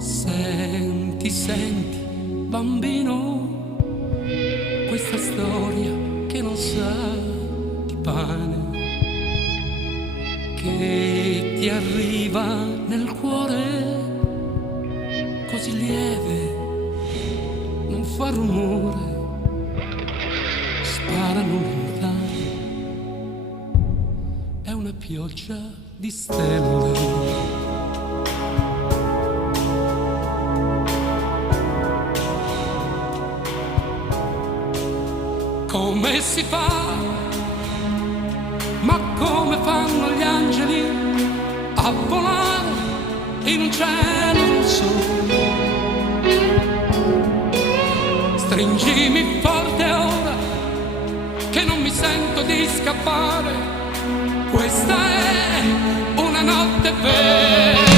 Senti, senti, bambino, questa storia che non sa di pane, che ti arriva nel cuore così lieve, non fa rumore, sparano lontano, è una pioggia di stelle. Come si fa, ma come fanno gli angeli a volare in un cielo rosso? Stringimi forte ora, che non mi sento di scappare. Questa è una notte vera.